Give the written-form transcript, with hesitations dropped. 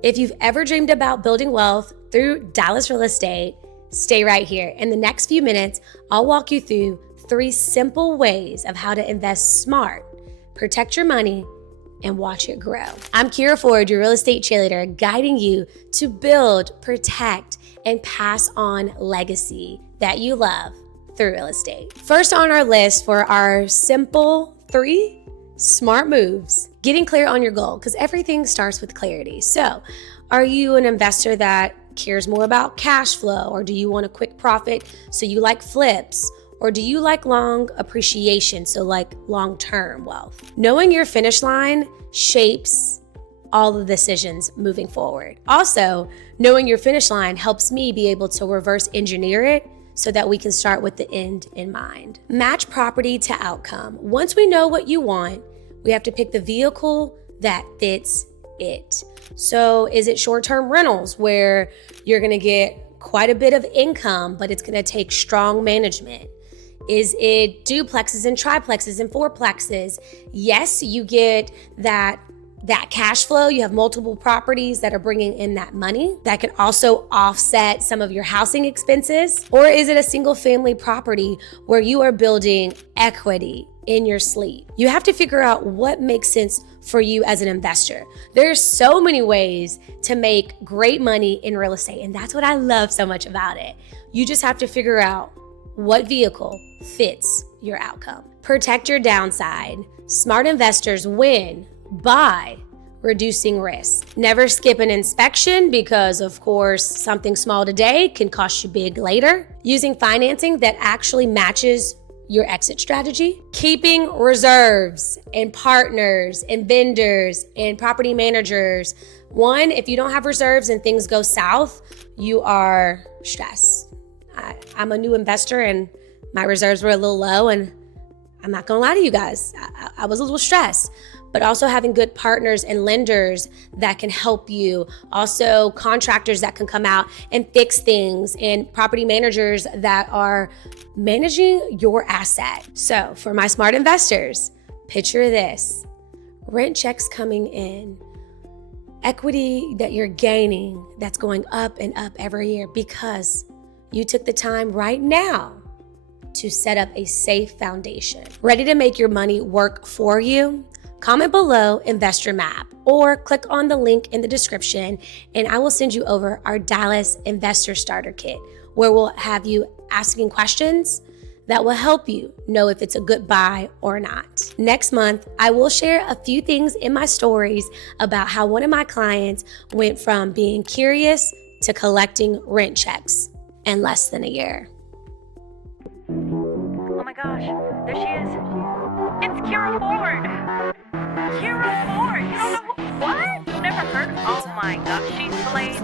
If you've ever dreamed about building wealth through Dallas real estate, stay right here. In the next few minutes, I'll walk you through 3 simple ways of how to invest smart, protect your money, and watch it grow. I'm Keyra Ford, your real estate cheerleader, guiding you to build, protect, and pass on legacy that you love through real estate. First on our list for our simple 3 smart moves, getting clear on your goal, because everything starts with clarity. So, are you an investor that cares more about cash flow, or do you want a quick profit so you like flips? Or do you like long appreciation, so like long-term wealth? Knowing your finish line shapes all the decisions moving forward. Also, knowing your finish line helps me be able to reverse engineer it so that we can start with the end in mind. Match property to outcome. Once we know what you want, we have to pick the vehicle that fits it. So is it short-term rentals where you're gonna get quite a bit of income, but it's gonna take strong management? Is it duplexes and triplexes and fourplexes? Yes, you get that cash flow. You have multiple properties that are bringing in that money that can also offset some of your housing expenses. Or is it a single family property where you are building equity in your sleep? You have to figure out what makes sense for you as an investor. There's so many ways to make great money in real estate, and that's what I love so much about it. You just have to figure out what vehicle fits your outcome. Protect your downside. Smart investors win by reducing risk. Never skip an inspection because, of course, something small today can cost you big later. Using financing that actually matches your exit strategy. Keeping reserves and partners and vendors and property managers. One, if you don't have reserves and things go south, you are stressed. I'm a new investor and my reserves were a little low, and I'm not gonna lie to you guys, I was a little stressed. But also having good partners and lenders that can help you. Also contractors that can come out and fix things, and property managers that are managing your asset. So for my smart investors, picture this: rent checks coming in, equity that you're gaining that's going up and up every year because you took the time right now to set up a safe foundation. Ready to make your money work for you? Comment below investor map or click on the link in the description and I will send you over our Dallas Investor Starter Kit, where we'll have you asking questions that will help you know if it's a good buy or not. Next month, I will share a few things in my stories about how one of my clients went from being curious to collecting rent checks in less than a year. Oh my gosh, there she is. It's Keyra Ford. Keyra Ford. You don't know what? You've never heard? Oh my gosh, she slays